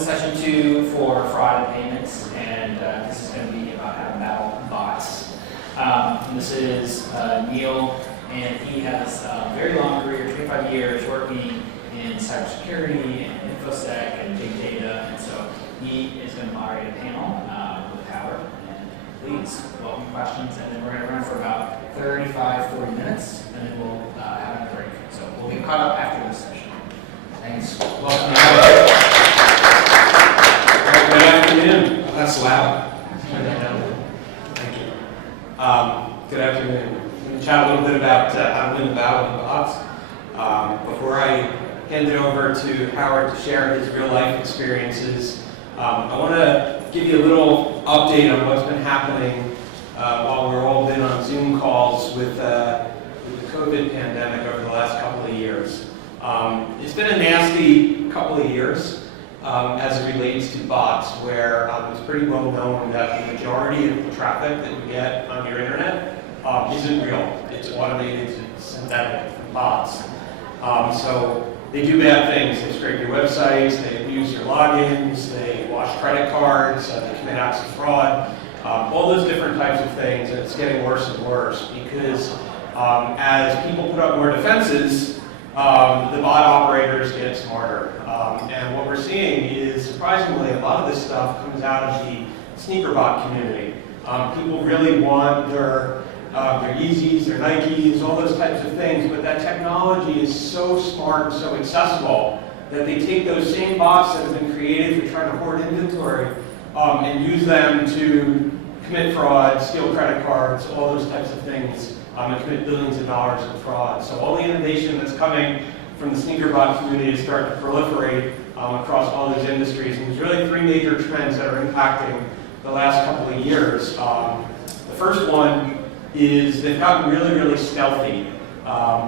to session 2 for fraud and payments, and this is going to be about how to battle bots. And this is Neil, and he has a very long career, 25 years, working in cybersecurity and InfoSec and big data, and so he is going to moderate a panel with Howard. And please welcome questions, and then we're going to run for about 35-40 minutes, and then we'll have a break. So we'll get caught up after this session. Thanks. Welcome. Good afternoon. Oh, that's loud. Thank you. Good afternoon. I'm going to chat a little bit about how to win the battle with bots. Before I hand it over to Howard to share his real-life experiences, I want to give you a little update on what's been happening while we've all been on Zoom calls with the COVID pandemic over the last couple of years. It's been a nasty couple of years as it relates to bots, where it's pretty well known that the majority of the traffic that you get on your internet isn't real. It's automated, it's synthetic bots. So they do bad things. They scrape your websites, they abuse your logins, they wash credit cards, they commit acts of fraud, all those different types of things, and it's getting worse and worse because as people put up more defenses, the bot operators get smarter. And what we're seeing is, surprisingly, a lot of this stuff comes out of the sneaker bot community. People really want their Yeezys, their Nikes, all those types of things, but that technology is so smart and so accessible that they take those same bots that have been created for trying to hoard inventory and use them to commit fraud, steal credit cards, all those types of things, and commit billions of dollars in fraud. So all the innovation that's coming from the sneaker bot community is starting to proliferate across all these industries. And there's really 3 major trends that are impacting the last couple of years. The first one is they've gotten really, really stealthy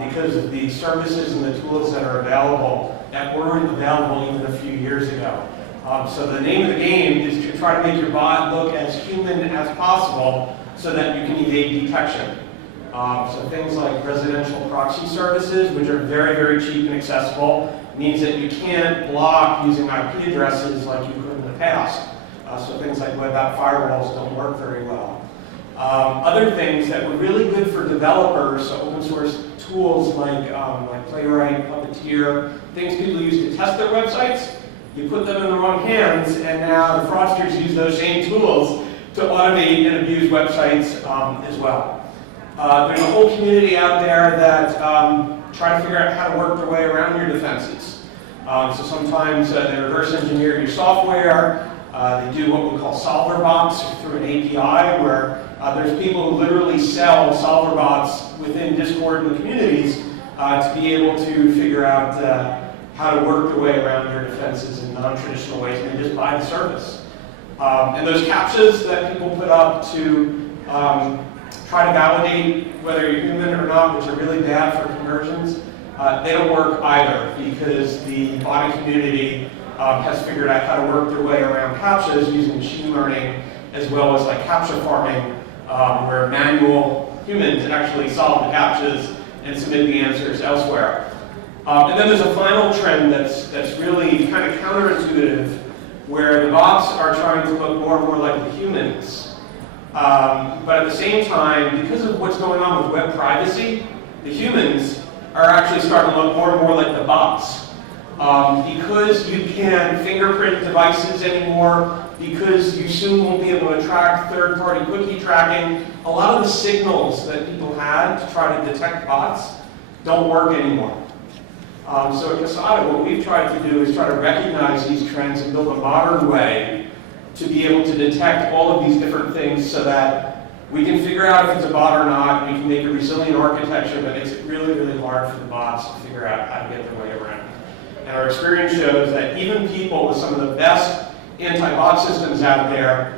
because of the services and the tools that are available that weren't available even a few years ago. So the name of the game is to try to make your bot look as human as possible so that you can evade detection. So things like residential proxy services, which are very, very cheap and accessible, means that you can't block using IP addresses like you could in the past. So things like web app firewalls don't work very well. Other things that were really good for developers, so open source tools like Playwright, Puppeteer, things people use to test their websites, you put them in the wrong hands, and now the fraudsters use those same tools to automate and abuse websites as well. There's a whole community out there that try to figure out how to work their way around your defenses. So sometimes they reverse engineer your software. They do what we call solver bots through an API, where there's people who literally sell solver bots within Discord and the communities to be able to figure out how to work their way around your defenses in non-traditional ways, and they just buy the service. And those CAPTCHAs that people put up to try to validate whether you're human or not, which are really bad for conversions, they don't work either, because the bot community has figured out how to work their way around CAPTCHAs using machine learning, as well as like CAPTCHA farming, where manual humans actually solve the CAPTCHAs and submit the answers elsewhere. And then there's a final trend that's really kind of counterintuitive, where the bots are trying to look more and more like the humans. But at the same time, because of what's going on with web privacy, the humans are actually starting to look more and more like the bots. Because you can't fingerprint devices anymore, because you soon won't be able to track third-party cookie tracking, a lot of the signals that people had to try to detect bots don't work anymore. So at Kasada, what we've tried to do is try to recognize these trends and build a modern way to be able to detect all of these different things so that we can figure out if it's a bot or not, and we can make a resilient architecture that makes it really, really hard for the bots to figure out how to get their way around. And our experience shows that even people with some of the best anti-bot systems out there,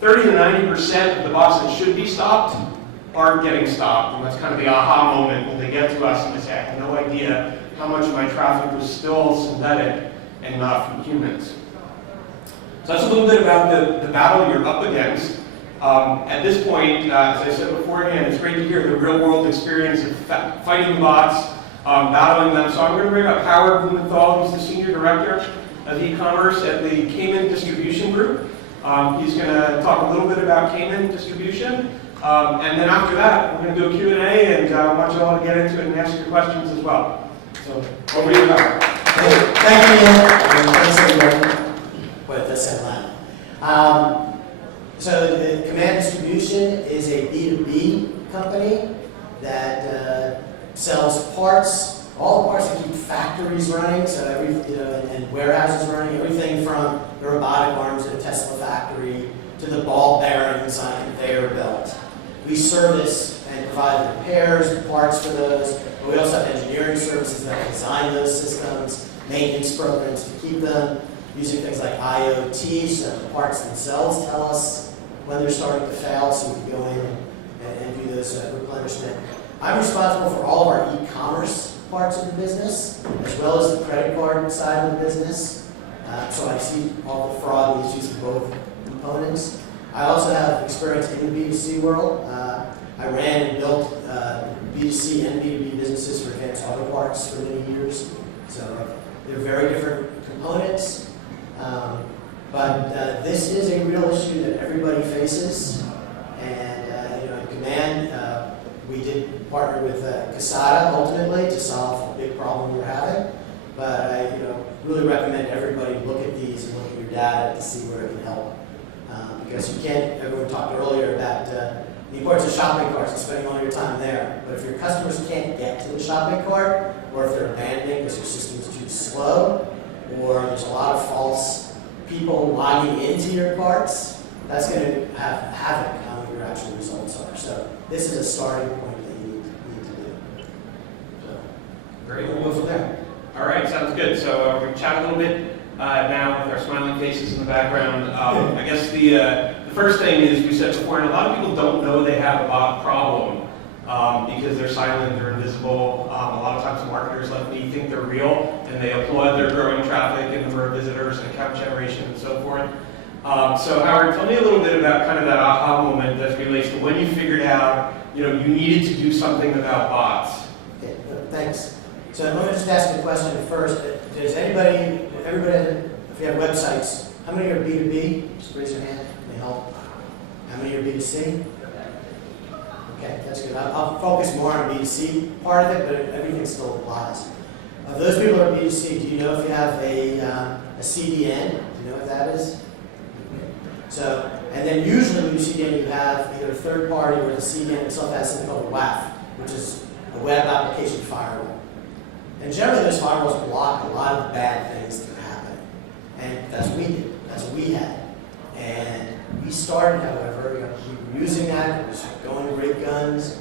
30 to 90% of the bots that should be stopped aren't getting stopped. And that's kind of the aha moment when they get to us and they say, I have no idea how much of my traffic was still synthetic and not from humans. So that's a little bit about the battle you're up against. At this point, as I said beforehand, it's great to hear the real-world experience of fighting bots, battling them. So I'm going to bring up Howard Blumenthal, who's the Senior Director of e-commerce at the Kaman Distribution Group. He's going to talk a little bit about Kaman Distribution. And then after that, we're going to do a Q&A, and I want you all to get into it and ask your questions as well. So, over to you, Kaman. Thank you, Neil. Thanks, everyone. Boy, that sounds loud. So the Kaman Distribution is a B2B company that sells parts, all the parts that keep factories running, so and warehouses running, everything from the robotic arms in a Tesla factory to the ball bearings on a conveyor belt. We service and provide repairs and parts for those, but we also have engineering services that design those systems, maintenance programs to keep them, using things like IoT, so the parts themselves tell us when they're starting to fail, so we can go in and do those replenishment. I'm responsible for all of our e-commerce parts of the business, as well as the credit card side of the business. So I see all the fraud and issues in both components. I also have experience in the B2C world. I ran and built B2C and B2B businesses for advanced auto parts for many years. So they're very different components. But this is a real issue that everybody faces. And at Kaman, we did partner with Kasada ultimately to solve a big problem we're having. But I really recommend everybody look at these and look at your data to see where it can help. Because you can't, everyone talked earlier about the importance of shopping carts and spending all your time there. But if your customers can't get to the shopping cart, or if they're abandoning because your system is too slow, or there's a lot of false people logging into your carts, that's going to have havoc on what your actual results are. So this is a starting point that you need to do. So Great. we'll go from there. All right, sounds good. So we're going to chat a little bit now with our smiling faces in the background. I guess the first thing is, we said before, and a lot of people don't know they have a bot problem because they're silent, they're invisible. A lot of times marketers like me think they're real, and they applaud their growing traffic and number of visitors and account generation and so forth. So Howard, tell me a little bit about kind of that aha moment that relates to when you figured out you needed to do something about bots. Okay, thanks. So let me just ask a question first. Does everybody, if you have websites, how many are B2B? Just raise your hand. May help. How many are B2C? Okay, that's good. I'll focus more on the B2C part of it, but everything still applies. Of those people who are B2C, do you know if you have a CDN? Do you know what that is? So, and then usually when you CDN, you have either a third party or the CDN itself has something called a WAF, which is a web application firewall. And generally those firewalls block a lot of the bad things that are happening. And that's what we did. That's what we had. And we started, however, we were using that, it was going great guns,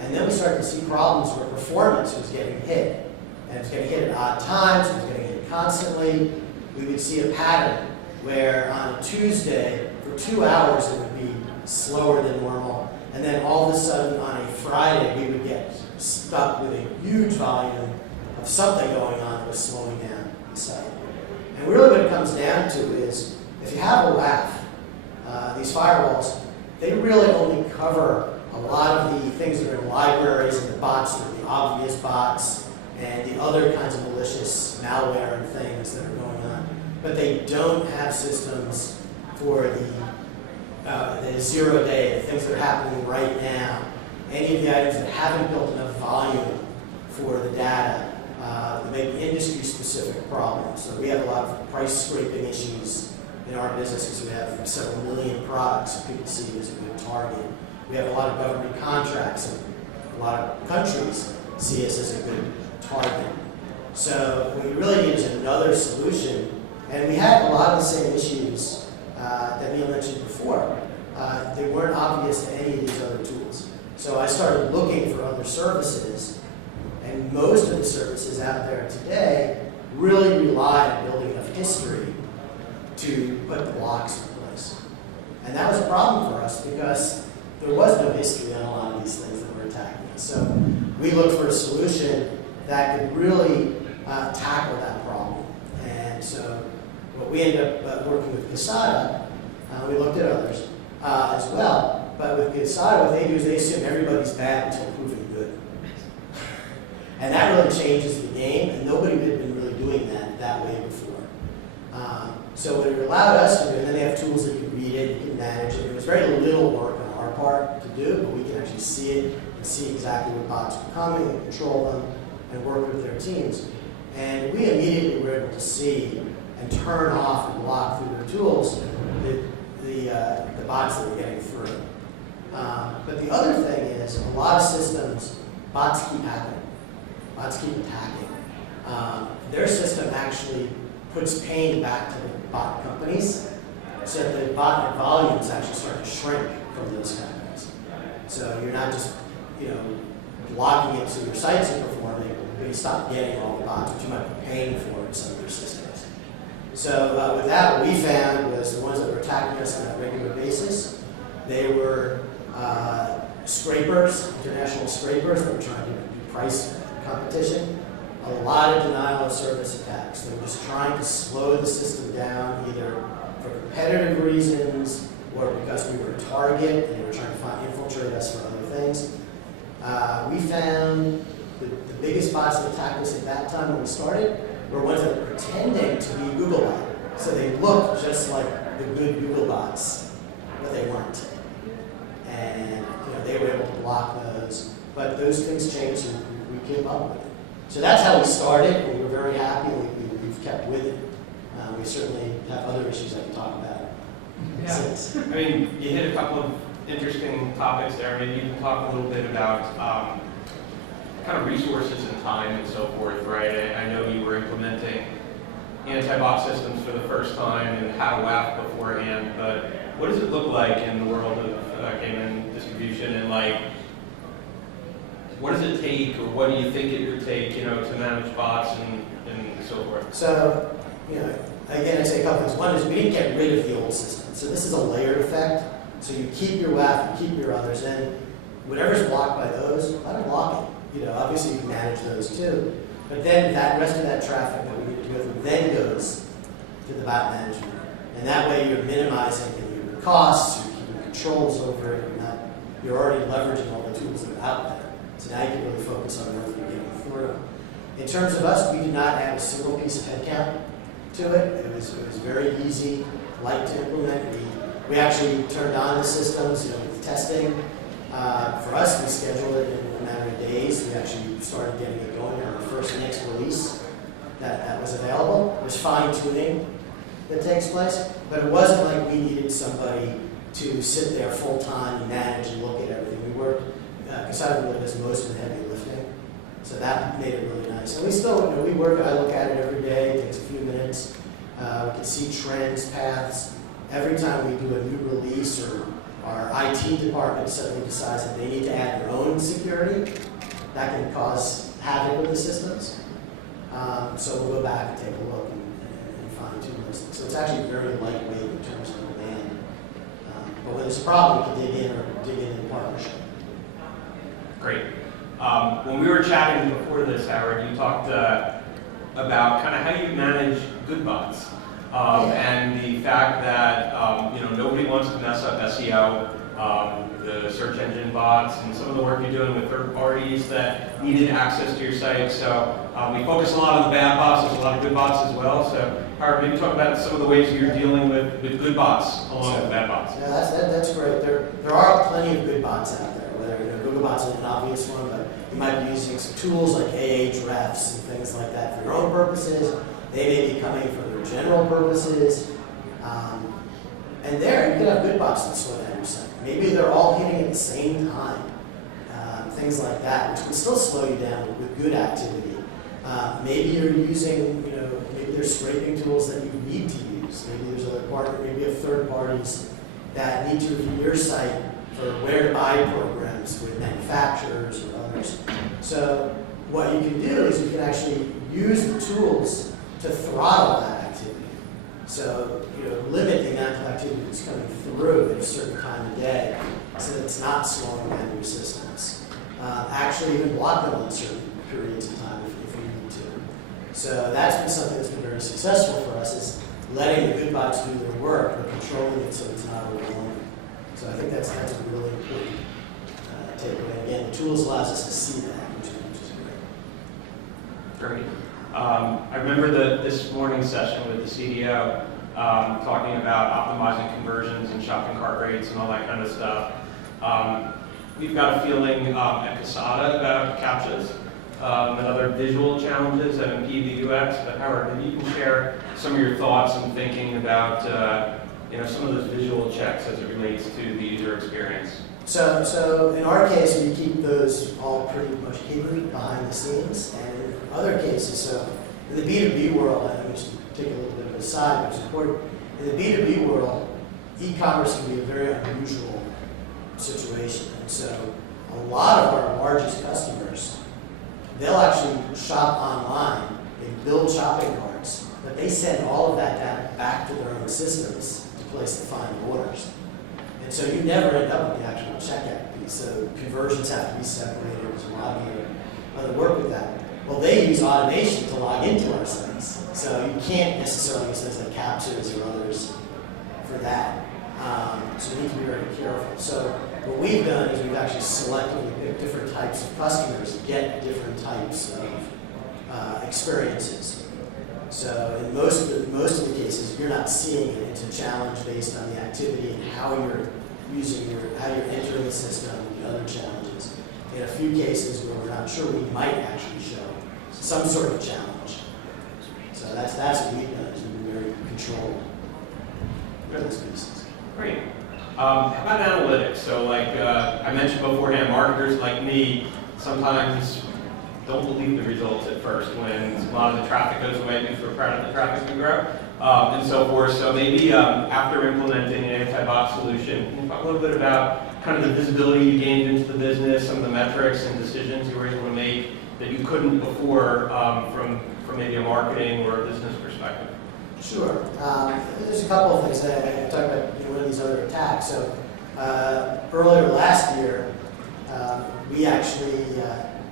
and then we started to see problems where performance was getting hit. And it was getting hit at odd times, it was getting hit constantly. We would see a pattern where on a Tuesday, for 2 hours it would be slower than normal. And then all of a sudden on a Friday, we would get stuck with a huge volume of something going on that was slowing down the site. And really what it comes down to is, if you have a WAF, these firewalls, they really only cover a lot of the things that are in libraries and the bots that are the obvious bots and the other kinds of malicious malware and things that are going on. But they don't have systems for the 0 day, the things that are happening right now. Any of the items that haven't built enough volume for the data, that may be industry-specific problems. So we have a lot of price scraping issues in our business because we have several million products, so people see it as a good target. We have a lot of government contracts, and a lot of countries see us as a good target. So what we really need is another solution. And we had a lot of the same issues that Neil mentioned before. They weren't obvious to any of these other tools. So I started looking for other services, and most of the services out there today really rely on building enough history to put the blocks in place. And that was a problem for us because there was no history on a lot of these things that were attacking us. So we looked for a solution that could really tackle that problem. And so what we ended up working with Kasada, we looked at others as well, but with Kasada, what they do is they assume everybody's bad until proven good. And that really changes the game, and nobody had been really doing that way before. So what it allowed us to do, and then they have tools that you can read it, you can manage it. It was very little work on our part to do, but we can actually see it and see exactly what bots are coming and control them and work with their teams. And we immediately were able to see and turn off and block through their tools the bots that were getting through. But the other thing is, a lot of systems, bots keep happening. Bots keep attacking. Their system actually puts pain back to the bot companies, so that the bot volumes actually start to shrink from those companies. So you're not just, blocking it so your sites are performing, but you stop getting all the bots, which you might be paying for in some of your systems. So with that, what we found was the ones that were attacking us on a regular basis, they were scrapers, international scrapers that were trying to do price competition. A lot of denial of service attacks. They were just trying to slow the system down, either for competitive reasons or because we were a target and they were trying to infiltrate us for other things. We found the biggest bots that attacked us at that time when we started were ones that were pretending to be Google bot. So they looked just like the good Google bots, but they weren't. And they were able to block those. But those things changed and we came up with it. So that's how we started, and we were very happy, and we've kept with it. We certainly have other issues I can talk about since. I mean, you hit a couple of interesting topics there. Maybe you can talk a little bit about kind of resources and time and so forth, right? I know you were implementing anti-bot systems for the first time and how to WAF beforehand, but what does it look like in the world of Kaman distribution, and what does it take, or what do you think it would take, to manage bots and so forth? So, again, I'd say a couple things. One is we didn't get rid of the old system. So this is a layered effect. So you keep your WAF, you keep your others, and whatever's blocked by those, let them block it. Obviously you can manage those too. But then that rest of that traffic that we need to go through then goes to the bot management. And that way you're minimizing your costs, you're keeping controls over it, you're already leveraging all the tools that are out there. So now you can really focus on what you're getting through. In terms of us, we did not add a single piece of headcount to it. It was very easy, light to implement. We actually turned on the systems, with testing. For us, we scheduled it in a matter of days. We actually started getting it going on our first next release that was available. There's fine-tuning that takes place, but it wasn't like we needed somebody to sit there full-time and manage and look at everything. We worked. Kasada really does most of the heavy lifting, so that made it really nice. And we still, we work. I look at it every day. It takes a few minutes. We can see trends, paths. Every time we do a new release, or our IT department suddenly decides that they need to add their own security, that can cause havoc with the systems. So we'll go back and take a look and fine-tune those things. So it's actually very lightweight in terms of demand. But when there's a problem, we can dig in partnership. Great. When we were chatting before this, Howard, you talked about kind of how you manage good bots, and the fact that nobody wants to mess up SEO, the search engine bots, and some of the work you're doing with third parties that needed access to your site. So we focus a lot on the bad bots. There's a lot of good bots as well. So Howard, maybe talk about some of the ways you're dealing with good bots along with bad bots. Yeah, that's great. There are plenty of good bots out there. Google bots is an obvious one, but you might be using some tools like Ahrefs and things like that for your own purposes. They may be coming for their general purposes. And there, you can have good bots that slow down your site. Maybe they're all hitting at the same time. Things like that, which can still slow you down with good activity. Maybe you're using, maybe there's scraping tools that you need to use. Maybe there's maybe you have third parties that need to review your site for where to buy programs with manufacturers or others. So what you can do is you can actually use the tools to throttle that activity. So limit the amount of activity that's coming through at a certain time of day, so that it's not slowing down your systems. Actually, even block them on certain periods of time if you need to. So that's been something that's been very successful for us, is letting the good bots do their work, but controlling it so it's not overwhelming. So I think that's a really important takeaway. Again, the tools allows us to see that, which is great. Great. I remember this morning's session with the CDO talking about optimizing conversions and shopping cart rates and all that kind of stuff. We've got a feeling at Kasada about CAPTCHAs and other visual challenges that impede the UX. But Howard, maybe you can share some of your thoughts and thinking about some of those visual checks as it relates to the user experience. So in our case, we keep those all pretty much hidden behind the scenes, and in other cases, so in the B2B world, and I'm just take a little bit of an aside, but it's important. In the B2B world, e-commerce can be a very unusual situation, and so a lot of our largest customers, they'll actually shop online, they build shopping carts, but they send all of that data back to their own systems to place the final orders. And so you never end up with the actual checkout piece. So conversions have to be separated. There's a lot of other work with that. Well, they use automation to log into our sites. So you can't necessarily use things like CAPTCHAs or others for that. So we need to be very careful. So what we've done is we've actually selectively picked different types of customers to get different types of experiences. So in most of the cases, you're not seeing it. It's a challenge based on the activity and how you're how you're entering the system and the other challenges. In a few cases where we're not sure, we might actually show some sort of challenge. So that's what we've done, is we've been very controlled with those pieces. Great. How about analytics? So like I mentioned beforehand, marketers like me sometimes don't believe the results at first when a lot of the traffic goes away because we're proud of the traffic to grow and so forth. So maybe after implementing an anti-bot solution, can you talk a little bit about kind of the visibility you gained into the business, some of the metrics and decisions you were able to make that you couldn't before from maybe a marketing or a business perspective? Sure. There's a couple of things that I talked about one of these other attacks. So earlier last year, we actually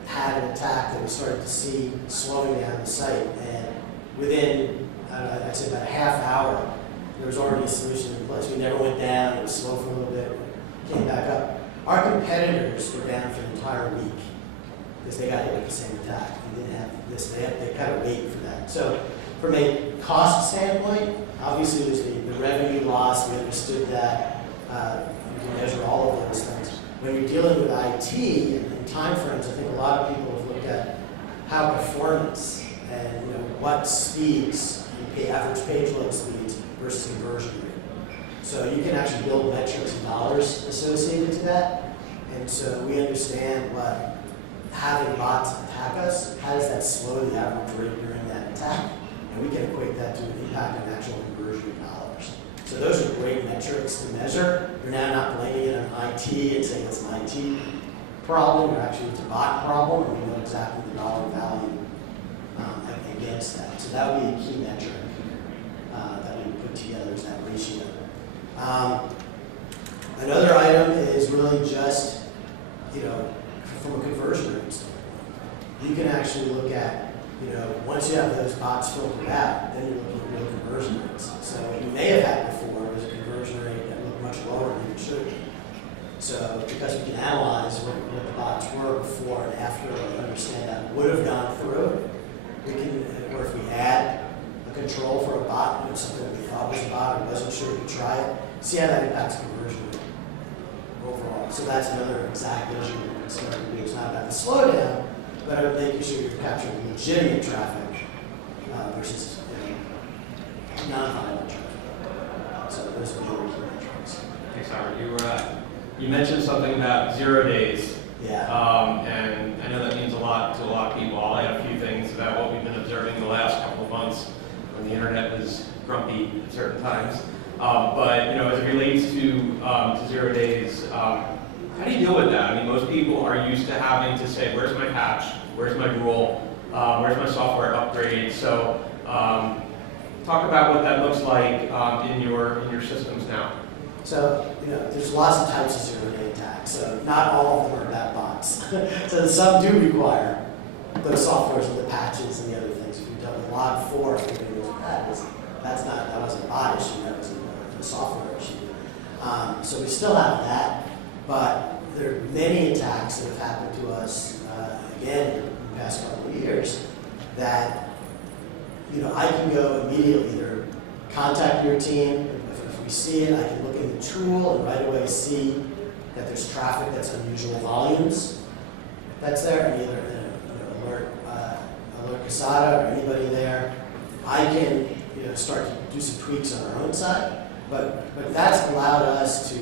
had an attack that we started to see slowing down the site, and within, I'd say about a half hour, there was already a solution in place. We never went down, it was slow for a little bit, came back up. Our competitors were down for an entire week because they got hit with the same attack. They didn't have this, they kind of wait for that. So from a cost standpoint, obviously there's the revenue loss, we understood that, you can measure all of those things. When you're dealing with IT and time frames, I think a lot of people have looked at how performance and what speeds, average page load speeds versus conversion rate. So you can actually build metrics and dollars associated to that. And so we understand what having bots attack us, how does that slow the average rate during that attack? And we can equate that to an impact on actual conversion of dollars. So those are great metrics to measure. You're now not blaming it on IT and saying it's an IT problem, or actually it's a bot problem, and we know exactly the dollar value against that. So that would be a key metric that we put together, is that ratio. Another item is really just, from a conversion rate standpoint. You can actually look at, once you have those bots filtered out, then you're looking at real conversion rates. So what you may have had before was a conversion rate that looked much lower than it should be. So because we can analyze what the bots were before and after, and understand that would have gone through, we can, or if we add a control for a bot, something we thought was a bot or wasn't sure, we could try it, see how that impacts conversion rate overall. So that's another exact issue we're starting to do. It's not about the slowdown, but making sure you're capturing legitimate traffic versus non-violent traffic. So those are really key metrics. Thanks, Howard. You mentioned something about 0 days. Yeah. And I know that means a lot to a lot of people. I'll add a few things about what we've been observing the last couple of months when the internet was grumpy at certain times. But as it relates to 0 days, how do you deal with that? I mean, most people are used to having to say, where's my patch? Where's my rule? Where's my software upgrade? So talk about what that looks like in your systems now. So, there's lots of types of zero-day attacks. So not all of them are about bots. So some do require those softwares and the patches and the other things. If you've done with Log4, that wasn't a bot issue, that was a software issue. So we still have that, but there are many attacks that have happened to us, again, in the past couple of years, that I can go immediately either contact your team. If we see it, I can look in the tool and right away see that there's traffic that's unusual volumes that's there, and either alert Kasada or anybody there. I can start to do some tweaks on our own side, but that's allowed us to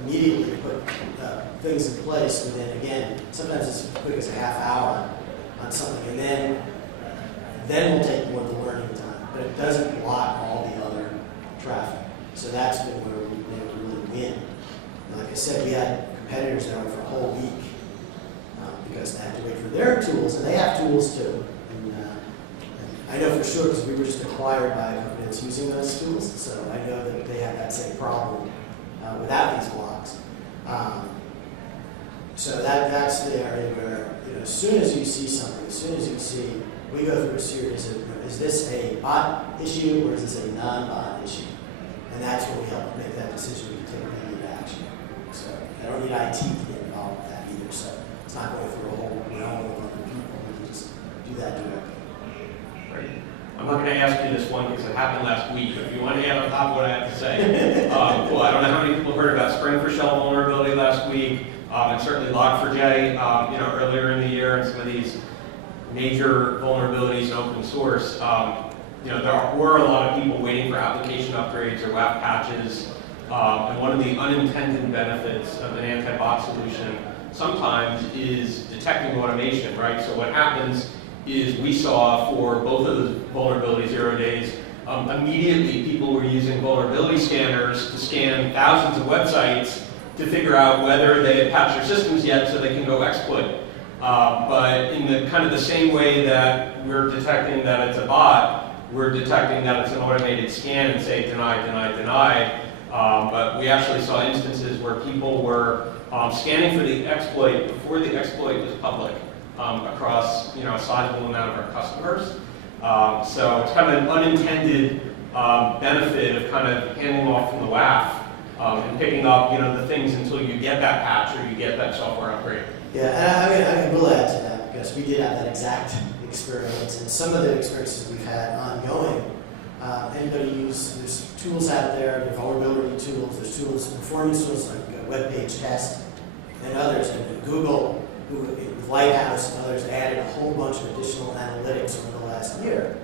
immediately put things in place within, again, sometimes it's as quick as a half hour on something, and then we'll take more of the learning time, but it doesn't block all the other traffic. So that's been where we've been able to really win. And like I said, we had competitors that were for a whole week because they had to wait for their tools, and they have tools too. And I know for sure because we were just acquired by a company that's using those tools, so I know that they have that same problem without these blocks. So that's the area where, as soon as you see something, as soon as you see, we go through a series of, is this a bot issue or is this a non-bot issue? And that's where we help make that decision. We can take immediate action. So I don't need IT to get involved with that either. So it's not going through a whole realm of other people. We can just do that directly. Great. I'm not going to ask you this one because it happened last week, but if you want to add on top of what I have to say. Well, I don't know how many people heard about Spring for Shell vulnerability last week, and certainly Log4j, earlier in the year, and some of these major vulnerabilities in open source. There were a lot of people waiting for application upgrades or WAF patches, and one of the unintended benefits of an anti-bot solution sometimes is detecting automation, right? So what happens is we saw for both of the vulnerability 0 days, immediately people were using vulnerability scanners to scan thousands of websites to figure out whether they had patched their systems yet so they can go exploit. But in the kind of the same way that we're detecting that it's a bot, we're detecting that it's an automated scan and say deny, deny, deny. But we actually saw instances where people were scanning for the exploit before the exploit was public across a sizable amount of our customers. So it's kind of an unintended benefit of kind of handing off from the WAF and picking up the things until you get that patch or you get that software upgrade. Yeah, and I will add to that because we did have that exact experience, and some of the experiences we've had ongoing. Anybody there's tools out there, there are vulnerability tools, there's tools, performance tools like web page test and others, and Google, with Lighthouse and others, added a whole bunch of additional analytics over the last year.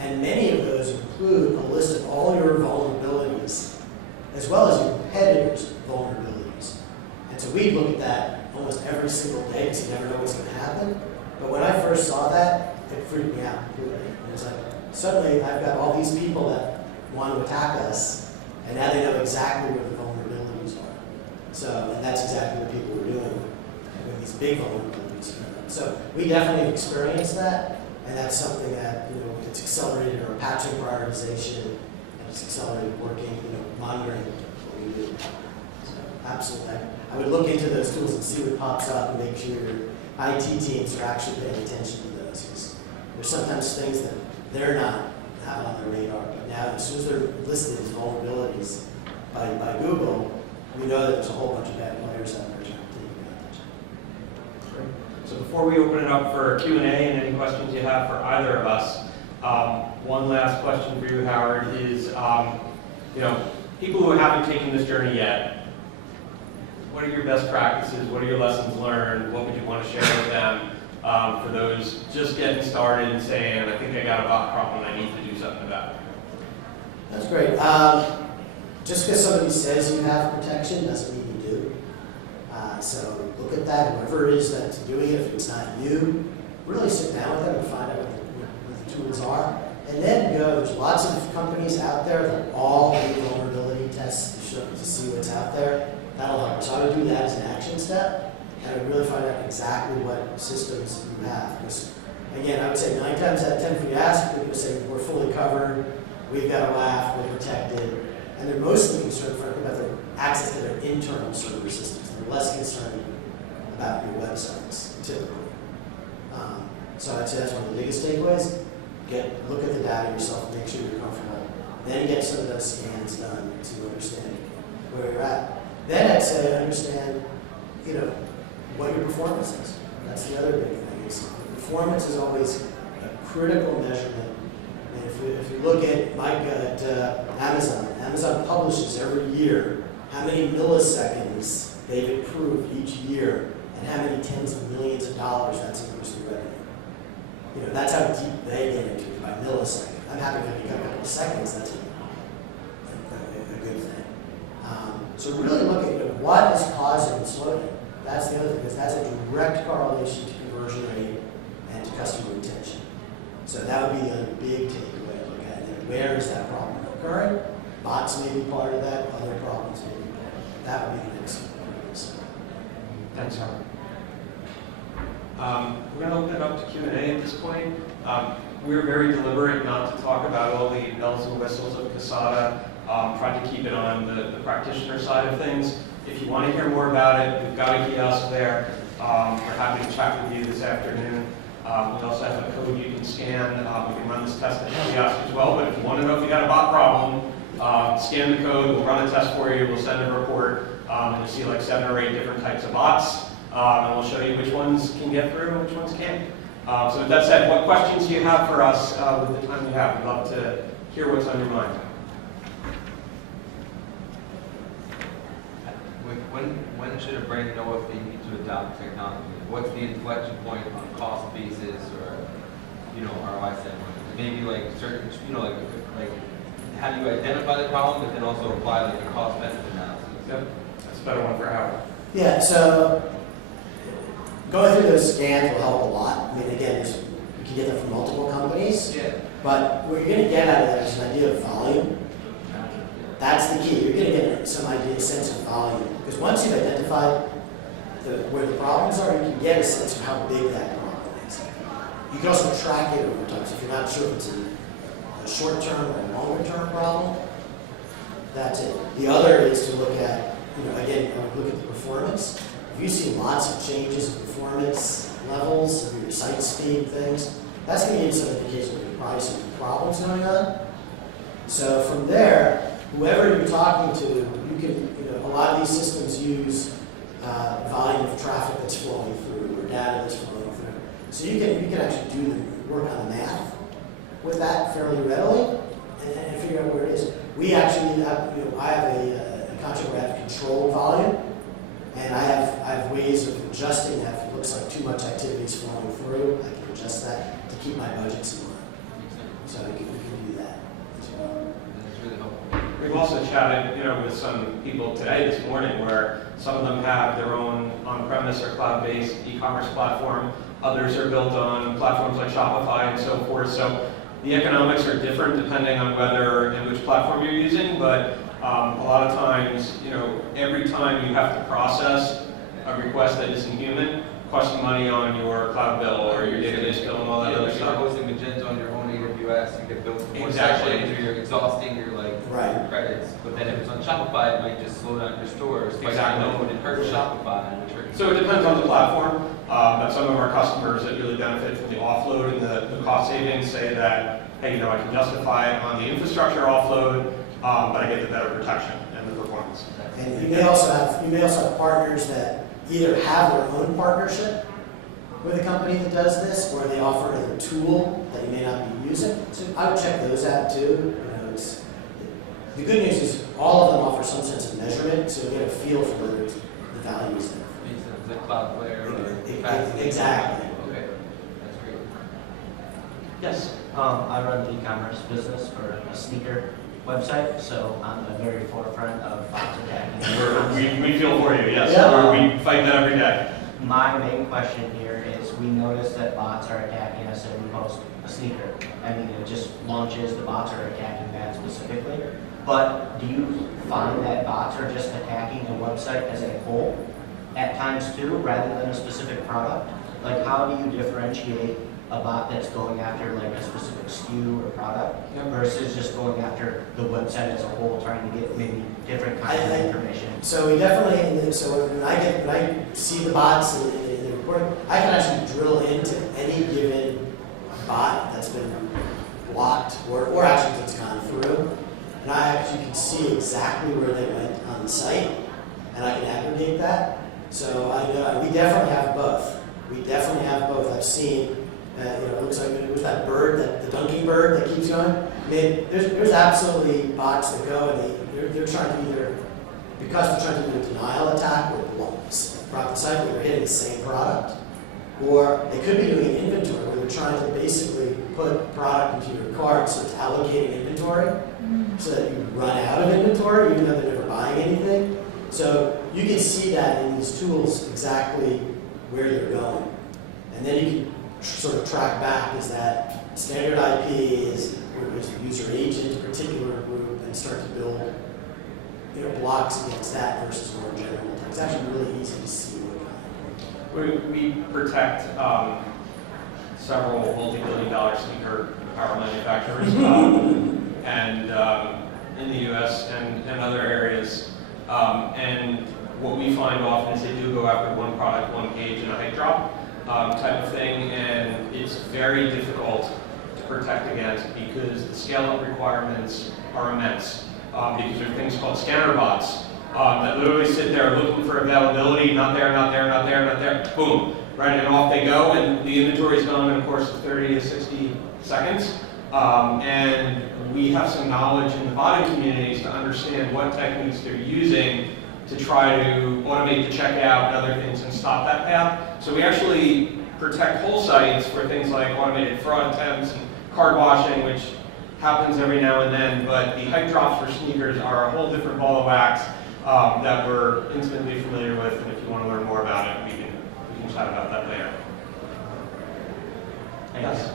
And many of those include a list of all your vulnerabilities, as well as your competitors' vulnerabilities. And so we look at that almost every single day because you never know what's going to happen. But when I first saw that, it freaked me out completely. It was like, suddenly I've got all these people that want to attack us, and now they know exactly where the vulnerabilities are. So, and that's exactly what people were doing with these big vulnerabilities. So we definitely experienced that, and that's something that, it's accelerated our patching prioritization, and it's accelerated working, monitoring what we do. So absolutely. I would look into those tools and see what pops up and make sure your IT teams are actually paying attention to those. Because there's sometimes things that they're not have on their radar. But now, as soon as they're listed as vulnerabilities by Google, we know that there's a whole bunch of bad players out there trying to take advantage. Great. So before we open it up for Q&A and any questions you have for either of us, one last question for you, Howard, is people who haven't taken this journey yet, what are your best practices? What are your lessons learned? What would you want to share with them for those just getting started and saying, I think I got a bot problem and I need to do something about it? That's great. Just because somebody says you have protection doesn't mean you do. So look at that, whoever it is that's doing it, if it's not you, really sit down with them and find out what the tools are. And then go, there's lots of companies out there that all do vulnerability tests to see what's out there. That'll help. So I would do that as an action step, and I would really find out exactly what systems you have. Because, again, I would say 9 times out of 10 if you ask, they're going to say, we're fully covered, we've got a WAF, we're protected. And they're mostly concerned, frankly, about their access to their internal server systems. They're less concerned about your websites, typically. So I'd say that's one of the biggest takeaways. Look at the data yourself, make sure you're comfortable. Then get some of those scans done to understand where you're at. Then I'd say understand, what your performance is. That's the other big thing. Is performance is always a critical measurement And if you look at Amazon publishes every year how many milliseconds they've improved each year and how many tens of millions of dollars that's increased in revenue. You know, that's how deep they get into it by millisecond. I'm happy if you got a couple of seconds, that's a good thing. So really look at what is causing the slowdown. That's the other thing, because that's a direct correlation to conversion rate and to customer retention. So that would be the other big takeaway to look at. And then where is that problem occurring? Bots may be part of that, other problems may be part of that. That would be the next one. Thanks, Howard. We're going to open it up to Q&A at this point. We were very deliberate not to talk about all the bells and whistles of Kasada. Tried to keep it on the practitioner side of things. If you want to hear more about it, we've got a kiosk there. We're happy to chat with you this afternoon. We also have a code you can scan. We can run this test at the kiosk as well, but if you want to know if you got a bot problem, scan the code, we'll run a test for you, we'll send a report, and you'll see like 7 or 8 different types of bots, and we'll show you which ones can get through and which ones can't. So with that said, what questions do you have for us with the time we have? We'd love to hear what's on your mind. When should a brand know if they need to adopt technology? What's the inflection point on cost basis or, ROI standpoint? Maybe like certain, like how do you identify the problem, but then also apply like the cost benefit analysis? Yep, that's a better one for Howard. Yeah, so going through those scans will help a lot. I mean, again, you can get them from multiple companies, Yeah. but what you're going to get out of that is an idea of volume. That's the key. You're going to get some idea, sense of volume. Because once you've identified where the problems are, you can get a sense of how big that problem is. You can also track it over time. So if you're not sure if it's a short-term or a longer-term problem, that's it. The other is to look at, again, look at the performance. If you see lots of changes in performance levels of your site speed things, that's going to give you some indication that there's probably some problems going on. So from there, whoever you're talking to, you can, a lot of these systems use volume of traffic that's flowing through or data that's flowing through. So you can actually do the work on the math with that fairly readily and figure out where it is. We actually have, I have a contract where I have controlled volume, and I have ways of adjusting that. If it looks like too much activity is flowing through, I can adjust that to keep my budgets in line. So we can do that as well. That's really helpful. We've also chatted, with some people today, this morning, where some of them have their own on-premise or cloud-based e-commerce platform. Others are built on platforms like Shopify and so forth. So the economics are different depending on whether and which platform you're using, but a lot of times, every time you have to process a request that isn't human, costs you money on your cloud bill or your database bill and all that other If you're stuff. hosting Magento on your own AWS, you get billed for more Exactly. sessions, or you're exhausting your Right. your credits. But then if it's on Shopify, it might just slow down your stores. Exactly. But it hurts Shopify, which hurts. So it depends on the platform, but some of our customers that really benefit from the offload and the cost savings say that, hey, I can justify it on the infrastructure offload, but I get the better protection and the performance. And you may also have partners that either have their own partnership with a company that does this, or they offer a tool that you may not be using. So I would check those out too. The good news is all of them offer some sense of measurement, so you get a feel for whether the value is there. Makes sense, like Cloudflare or Exactly. Okay, that's great. Yes. I run an e-commerce business for a sneaker website, so I'm the very forefront of bots attacking. We feel for you, yes. Yeah. We fight that every day. My main question here is, we notice that bots are attacking us and we post a sneaker. I mean, it just launches, the bots are attacking that specifically. But do you find that bots are just attacking the website as a whole at times too, rather than a specific product? Like, how do you differentiate a bot that's going after like a specific SKU or product versus just going after the website as a whole, trying to get maybe different kinds of information? So we definitely, so when I see the bots in the report, I can actually drill into any given bot that's been blocked or actually that's gone through. And I actually can see exactly where they went on the site, and I can aggregate that. So we definitely have both. We definitely have both. I've seen It looks like it was that bird, the dunking bird that keeps going. I mean, there's absolutely bots that go and they're trying to either, because they're trying to do a denial attack or throughout the cycle, they're hitting the same product. Or they could be doing inventory where they're trying to basically put product into your cart, so it's allocating inventory so that you run out of inventory even though they're never buying anything. So you can see that in these tools exactly where they're going. And then you can sort of track back, is that standard IP, is the user agent, particular group, and start to build blocks against that versus more general. It's actually really easy to see what kind. We protect several multi-billion-dollar sneaker power manufacturers, and in the U.S. and other areas. And what we find often is they do go after one product, one page, and a height drop type of thing, and it's very difficult to protect against because the scale-up requirements are immense. Because there are things called scanner bots that literally sit there looking for availability, not there, not there, not there, not there, boom, right, and off they go, and the inventory is gone in a course of 30 to 60 seconds. And we have some knowledge in the botting communities to understand what techniques they're using to try to automate the checkout and other things and stop that path. So we actually protect whole sites for things like automated fraud attempts and card washing, which happens every now and then, but the height drops for sneakers are a whole different ball of wax that we're intimately familiar with, and if you want to learn more about it, we can chat about that later. Yes?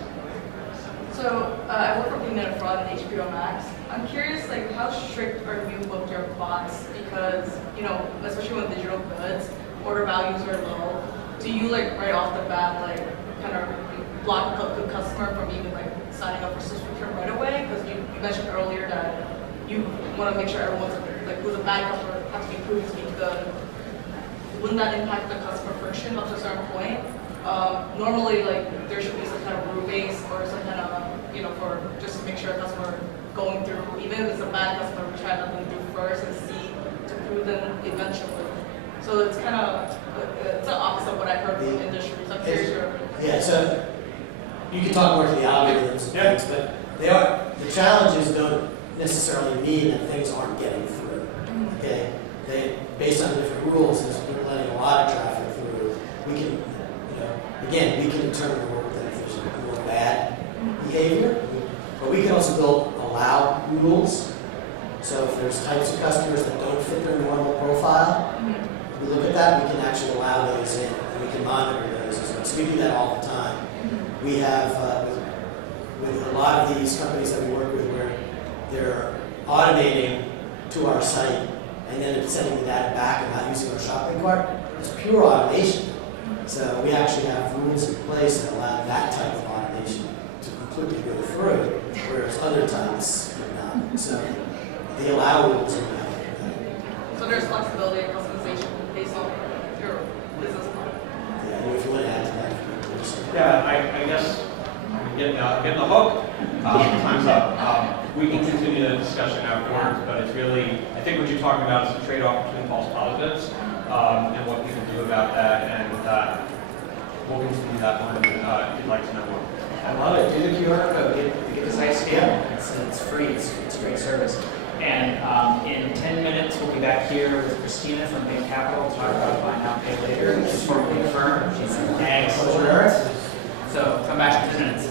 So I work for payment and fraud in HBO Max. I'm curious, like, how strict are you with your bots? Because, especially with digital goods, order values are low. Do you, like, right off the bat, like, kind of block a customer from even, like, signing up for subscription right away? Because you mentioned earlier that you want to make sure everyone's, like, who's a bad customer has to be proved to be good. Wouldn't that impact the customer friction up to a certain point? Normally, like, there should be some kind of rule base or some kind of, for just to make sure a customer going through, even if it's a bad customer, we try to let them do first and see to prove them eventually. So it's kind of, it's the opposite of what I've heard from the industry. So I'm curious your opinion. Yeah, so you can talk more to the algorithms and things, but the challenges don't necessarily mean that things aren't getting through. Okay, based on different rules, as we're letting a lot of traffic through, we can, again, we can determine that if there's more bad behavior, but we can also allow rules. So if there's types of customers that don't fit their normal profile, we look at that, we can actually allow those in, and we can monitor those as well. So we do that all the time. We have, with a lot of these companies that we work with, where they're automating to our site, and then it's sending the data back and not using our shopping cart. It's pure automation. So we actually have rules in place that allow that type of automation to completely go through, whereas other types do not. So they allow rules in that. So there's flexibility and customization based on your business model. Yeah, if you want to add to that. Yeah, I guess I'm getting the hook. Time's up. We can continue the discussion afterwards, but it's really, I think what you're talking about is the trade-off between false positives and what we can do about that, and we'll continue that one if you'd like to know more. I love it. Do the QR code. Get the site scale. It's free. It's a great service. And in 10 minutes, we'll be back here with Christina from Bain Capital to talk about buy now, pay later. She's from a big firm. She's an ag closure. So come back in 10 minutes.